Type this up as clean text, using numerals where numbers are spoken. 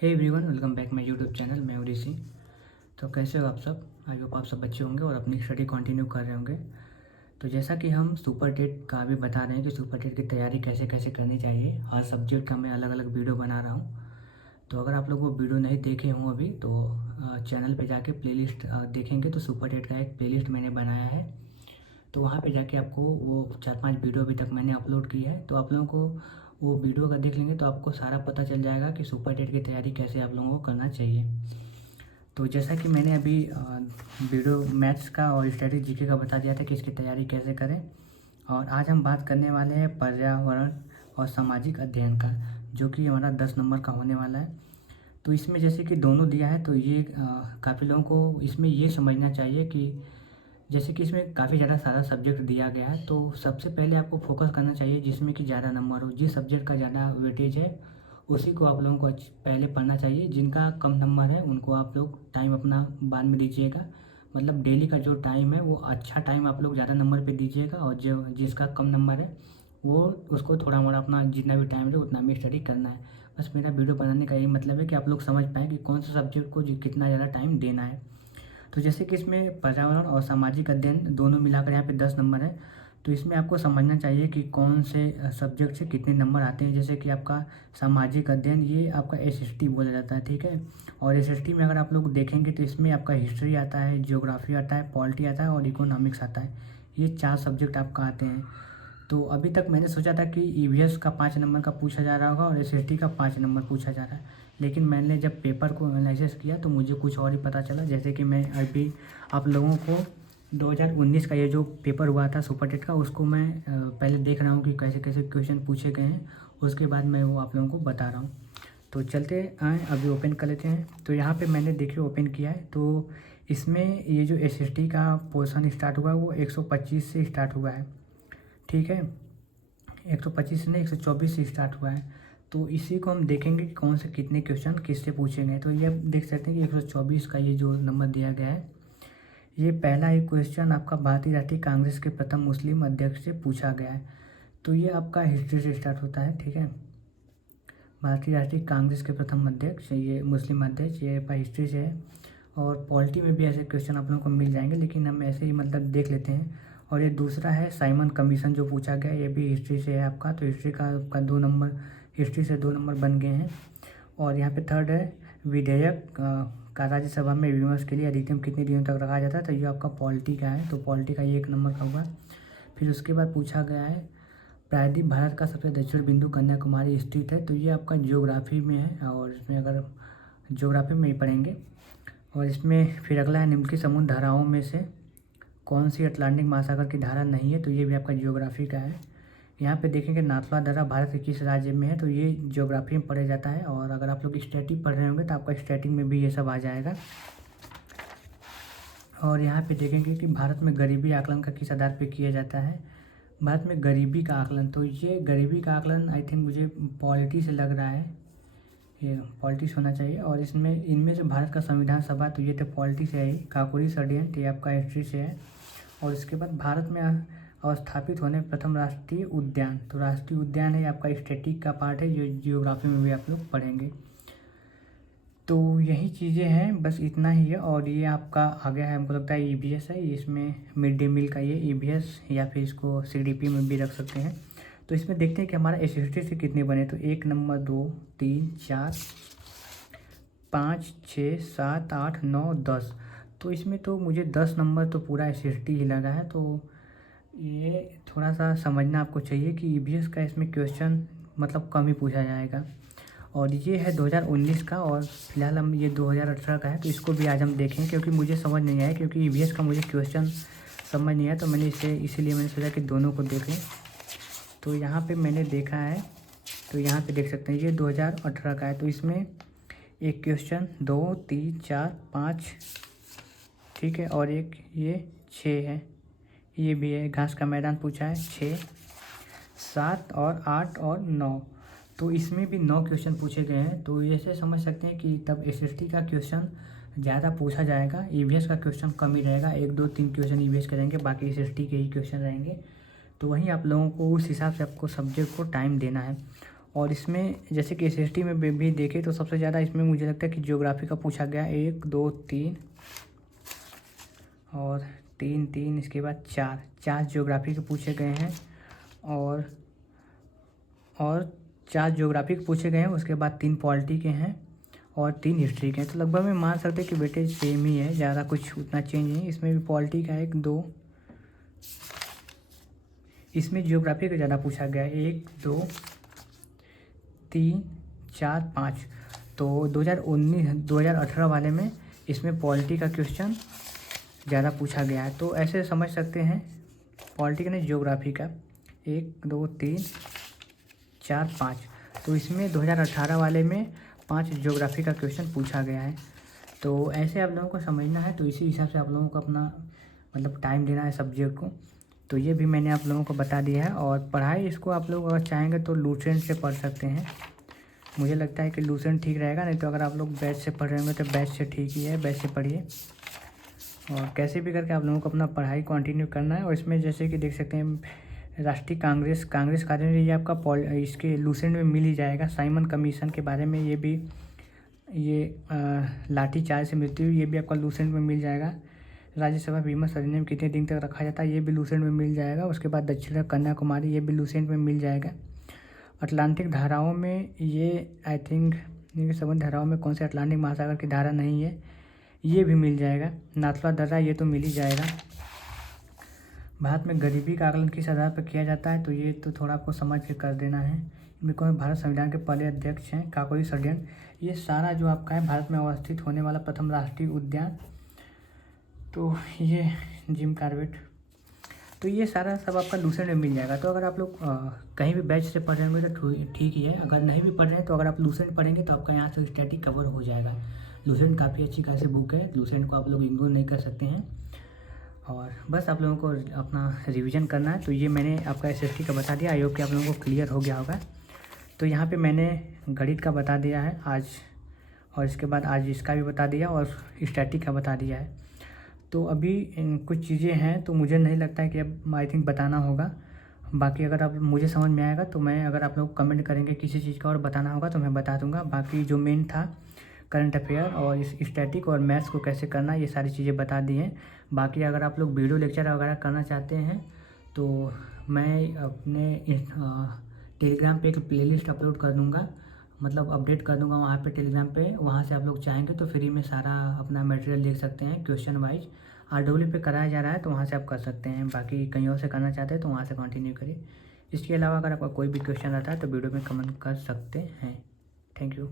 Hey everyone, welcome back my YouTube channel. मैं हूं ऋषि। तो कैसे हो आप सब? आई होप आप सब अच्छे होंगे और अपनी स्टडी कंटिन्यू कर रहे होंगे। तो जैसा कि हम सुपर टेट का भी बता रहे हैं कि सुपर टेट की तैयारी कैसे कैसे करनी चाहिए, हर सब्जेक्ट का मैं अलग अलग वीडियो बना रहा हूँ। तो अगर आप लोग वो वीडियो नहीं देखे हों अभी तो चैनल पे जाके प्लेलिस्ट देखेंगे तो सुपर टेट का एक प्लेलिस्ट मैंने बनाया है। तो वहाँ पे जाके आपको वो 4-5 वीडियो अभी तक मैंने अपलोड की है। तो आप लोगों को वो वीडियो का देख लेंगे तो आपको सारा पता चल जाएगा कि सुपर टेट की तैयारी कैसे आप लोगों को करना चाहिए। तो जैसा कि मैंने अभी वीडियो मैथ्स का और स्टैटिक जीके का बता दिया था कि इसकी तैयारी कैसे करें। और आज हम बात करने वाले हैं पर्यावरण और सामाजिक अध्ययन का, जो कि हमारा 10 नंबर का होने वाला है। तो इसमें जैसे कि दोनों दिया है तो ये काफ़ी लोगों को इसमें ये समझना चाहिए कि जैसे कि इसमें काफ़ी ज़्यादा सारा सब्जेक्ट दिया गया है। तो सबसे पहले आपको फोकस करना चाहिए जिसमें कि ज़्यादा नंबर हो, जिस सब्जेक्ट का ज़्यादा वेटेज है उसी को आप लोगों को पहले पढ़ना चाहिए। जिनका कम नंबर है उनको आप लोग टाइम अपना बाद में दीजिएगा। मतलब डेली का जो टाइम है वो अच्छा टाइम आप लोग ज़्यादा नंबर पे दीजिएगा, और जो जिसका कम नंबर है वो उसको थोड़ा मोड़ा अपना जितना भी टाइम है उतना भी स्टडी करना है। बस मेरा वीडियो बनाने का यही मतलब है कि आप लोग समझ पाएँ कि कौन सा सब्जेक्ट को कितना ज़्यादा टाइम देना है। तो जैसे कि इसमें पर्यावरण और सामाजिक अध्ययन दोनों मिलाकर यहाँ पे 10 नंबर है। तो इसमें आपको समझना चाहिए कि कौन से सब्जेक्ट से कितने नंबर आते हैं। जैसे कि आपका सामाजिक अध्ययन ये आपका एसएसटी बोला जाता है, ठीक है। और एसएसटी में अगर आप लोग देखेंगे तो इसमें आपका हिस्ट्री आता है, ज्योग्राफी आता है, पॉलिटी आता है और इकोनॉमिक्स आता है। ये 4 सब्जेक्ट आपका आते हैं। तो अभी तक मैंने सोचा था कि ईवीएस का 5 नंबर का पूछा जा रहा होगा और एसएसटी का 5 नंबर पूछा जा रहा है, लेकिन मैंने जब पेपर को एनालिसिस किया तो मुझे कुछ और ही पता चला। जैसे कि मैं अभी आप लोगों को 2019 का ये जो पेपर हुआ था सुपर टेट का, उसको मैं पहले देख रहा हूँ कि कैसे कैसे क्वेश्चन पूछे गए हैं, उसके बाद मैं वो आप लोगों को बता रहा हूँ। तो चलते आए अभी ओपन कर लेते हैं। तो यहाँ पे मैंने देखिए ओपन किया है। तो इसमें ये जो एसएसटी का पोर्शन स्टार्ट हुआ वो 125 से स्टार्ट हुआ है, ठीक है। 125 से नहीं 124 से स्टार्ट हुआ है। तो इसी को हम देखेंगे कि कौन से कितने क्वेश्चन किससे पूछे गए। तो ये आप देख सकते हैं कि 124 का ये जो नंबर दिया गया है, ये पहला ही क्वेश्चन आपका भारतीय राष्ट्रीय कांग्रेस के प्रथम मुस्लिम अध्यक्ष से पूछा गया है। तो ये आपका हिस्ट्री से स्टार्ट होता है, ठीक है। भारतीय राष्ट्रीय कांग्रेस के प्रथम अध्यक्ष, ये मुस्लिम अध्यक्ष, ये आपका हिस्ट्री से है। और पॉलिटी में भी ऐसे क्वेश्चन आप लोगों को मिल जाएंगे, लेकिन हम ऐसे ही मतलब देख लेते हैं। और ये दूसरा है साइमन कमीशन जो पूछा गया, ये भी हिस्ट्री से है आपका। तो हिस्ट्री का आपका 2 नंबर, हिस्ट्री से 2 नंबर बन गए हैं। और यहाँ पे थर्ड है विधेयक का राज्यसभा में विमर्श के लिए अधिकतम कितने दिनों तक रखा जाता है। तो ये आपका पॉलिटी का है, तो पॉलिटी का ये 1 नंबर का हुआ। फिर उसके बाद पूछा गया है प्रायद्वीप भारत का सबसे दक्षिण बिंदु कन्याकुमारी स्थित है। तो ये आपका ज्योग्राफी में है और इसमें अगर ज्योग्राफी में ही पढ़ेंगे। और इसमें फिर अगला है निम्नलिखित समुद्र धाराओं में से कौन सी अटलांटिक महासागर की धारा नहीं है। तो ये भी आपका ज्योग्राफी का है। यहाँ पे देखेंगे नाथुला दर्रा भारत के किस राज्य में है। तो ये ज्योग्राफी में पढ़ा जाता है। और अगर आप लोग स्टैटिक पढ़ रहे होंगे तो आपका स्टैटिक में भी ये सब आ जाएगा। और यहाँ पे देखेंगे कि भारत में गरीबी आकलन का किस आधार पर किया जाता है। भारत में गरीबी का आकलन, तो ये गरीबी का आकलन आई थिंक मुझे पॉलिटी से लग रहा है, ये पॉलिटिक्स होना चाहिए। और इसमें इनमें से भारत का संविधान सभा, तो ये तो पॉलिटिक्स है ही। काकोरी षड्यंत्र ये आपका हिस्ट्री से है। और इसके बाद भारत में अवस्थापित होने प्रथम राष्ट्रीय उद्यान, तो राष्ट्रीय उद्यान है आपका स्टैटिक का पार्ट है, जो जियोग्राफी में भी आप लोग पढ़ेंगे। तो यही चीज़ें हैं, बस इतना ही है। और ये आपका आ गया है, हमको लगता है ईवीएस है, इसमें मिड डे मील का ये ईवीएस, या फिर इसको सीडीपी में भी रख सकते हैं। तो इसमें देखते हैं कि हमारा एसएसटी से कितने बने। तो 1 नंबर 2 3 4 5 6 7 8 9 10। तो इसमें तो मुझे 10 नंबर तो पूरा एसएसटी ही लगा है। तो ये थोड़ा सा समझना आपको चाहिए कि ईवीएस का इसमें क्वेश्चन मतलब कम ही पूछा जाएगा। और ये है 2019 का, और फिलहाल हम ये 2018 का है। तो इसको भी आज हम देखें, क्योंकि मुझे समझ नहीं आया, क्योंकि ईवीएस का मुझे क्वेश्चन समझ नहीं आया। तो मैंने इसीलिए मैंने सोचा कि दोनों को देख लें। तो यहाँ पे मैंने देखा है, तो यहाँ पे देख सकते हैं ये 2018 का है। तो इसमें एक क्वेश्चन 2 3 4 5, ठीक है, और एक ये 6 है, ये भी है। घास का मैदान पूछा है 6 7 और 8 और 9। तो इसमें भी 9 क्वेश्चन पूछे गए हैं। तो ऐसे समझ सकते हैं कि तब एसएसटी का क्वेश्चन ज़्यादा पूछा जाएगा, ईवीएस का क्वेश्चन कम ही रहेगा। 1 2 3 क्वेश्चन ईवीएस के रहेंगे, बाकी एसएसटी के ही क्वेश्चन रहेंगे। तो वहीं आप लोगों को उस हिसाब से आपको सब्जेक्ट को टाइम देना है। और इसमें जैसे कि एसएसटी में भी देखें तो सबसे ज़्यादा इसमें मुझे लगता है कि ज्योग्राफी का पूछा गया, 1 2 3 और 3 3, इसके बाद 4 ज्योग्राफी के पूछे गए हैं और 4 ज्योग्राफी के पूछे गए हैं। उसके बाद 3 पॉलिटी के हैं और 3 हिस्ट्री के हैं। तो लगभग मैं मान सकते हैं कि वेटेज सेम ही है, ज़्यादा कुछ उतना चेंज नहीं। इसमें भी पॉलिटी का 1 2, इसमें ज्योग्राफी का ज़्यादा पूछा गया है, 1 2 3 4 5। तो 2018 वाले में इसमें पॉलिटी का क्वेश्चन ज़्यादा पूछा गया है। तो ऐसे समझ सकते हैं, पॉलिटी का नहीं ज्योग्राफी का, 1 2 3 4 5। तो इसमें 2018 वाले में 5 ज्योग्राफी का क्वेश्चन पूछा गया है। तो ऐसे आप लोगों को समझना है, तो इसी हिसाब से आप लोगों को अपना मतलब टाइम देना है सब्जेक्ट को। तो ये भी मैंने आप लोगों को बता दिया है। और पढ़ाई इसको आप लोग अगर चाहेंगे तो लूसेंट से पढ़ सकते हैं। मुझे लगता है कि लूसेंट ठीक रहेगा, नहीं तो अगर आप लोग बैच से पढ़ रहे होंगे तो बैच से ठीक ही है, बैच से पढ़िए। और कैसे भी करके आप लोगों को अपना पढ़ाई कंटिन्यू करना है। और इसमें जैसे कि देख सकते हैं राष्ट्रीय कांग्रेस कार्य, ये आपका इसके लूसेंट में मिल ही जाएगा। साइमन कमीशन के बारे में ये भी, ये लाठी चार्ज से मृत्यु, ये भी आपका लूसेंट में मिल जाएगा। राज्यसभा बीमा अधिनियम कितने दिन तक रखा जाता है, ये भी लूसेंट में मिल जाएगा। उसके बाद दक्षिण कन्याकुमारी, ये भी लूसेंट में मिल जाएगा। अटलांटिक धाराओं में ये आई थिंक समुद्र धाराओं में कौन से अटलांटिक महासागर की धारा नहीं है, ये भी मिल जाएगा। नाथुला दर्रा, ये तो मिल ही जाएगा। भारत में गरीबी का आकलन किस आधार पर किया जाता है, तो ये तो थोड़ा आपको समझ के कर देना है। इनमें कौन भारत संविधान के पहले अध्यक्ष हैं, काकोरी षड्यंत्र, ये सारा जो आपका है भारत में अवस्थित होने वाला प्रथम राष्ट्रीय उद्यान, तो ये जिम कॉर्बेट। तो ये सारा सब आपका लूसेंट में मिल जाएगा। तो अगर आप लोग कहीं भी बैच से पढ़ रहे होंगे तो ठीक ही है। अगर नहीं भी पढ़ रहे हैं तो अगर आप लूसेंट पढ़ेंगे तो आपका यहाँ से स्टैटिक कवर हो जाएगा। लूसेंट काफ़ी अच्छी खासी बुक है, लूसेंट को आप लोग इग्नोर नहीं कर सकते हैं। और बस आप लोगों को अपना रिवीजन करना है। तो ये मैंने आपका एसएसटी का बता दिया, आई होप कि आप लोगों को क्लियर हो गया होगा। तो यहाँ पे मैंने गणित का बता दिया है आज, और इसके बाद आज इसका भी बता दिया और स्टैटिक का बता दिया है। तो अभी कुछ चीज़ें हैं तो मुझे नहीं लगता है कि अब आई थिंक बताना होगा। बाकी अगर आप मुझे समझ में आएगा तो मैं, अगर आप लोग कमेंट करेंगे किसी चीज़ का और बताना होगा तो मैं बता दूंगा। बाकी जो मेन था करंट अफेयर और इस स्टैटिक और मैथ्स को कैसे करना, ये सारी चीज़ें बता दी हैं। बाकी अगर आप लोग वीडियो लेक्चर वगैरह करना चाहते हैं तो मैं अपने टेलीग्राम पे एक प्लेलिस्ट अपलोड कर दूँगा, मतलब अपडेट कर दूंगा वहाँ पे टेलीग्राम पे। वहाँ से आप लोग चाहेंगे तो फ्री में सारा अपना मटेरियल देख सकते हैं, क्वेश्चन वाइज RW पे कराया जा रहा है, तो वहाँ से आप कर सकते हैं। बाकी कहीं और से करना चाहते हैं तो वहाँ से कंटिन्यू करिए। इसके अलावा अगर आपका कोई भी क्वेश्चन आता है तो वीडियो में कमेंट कर सकते हैं। Thank you.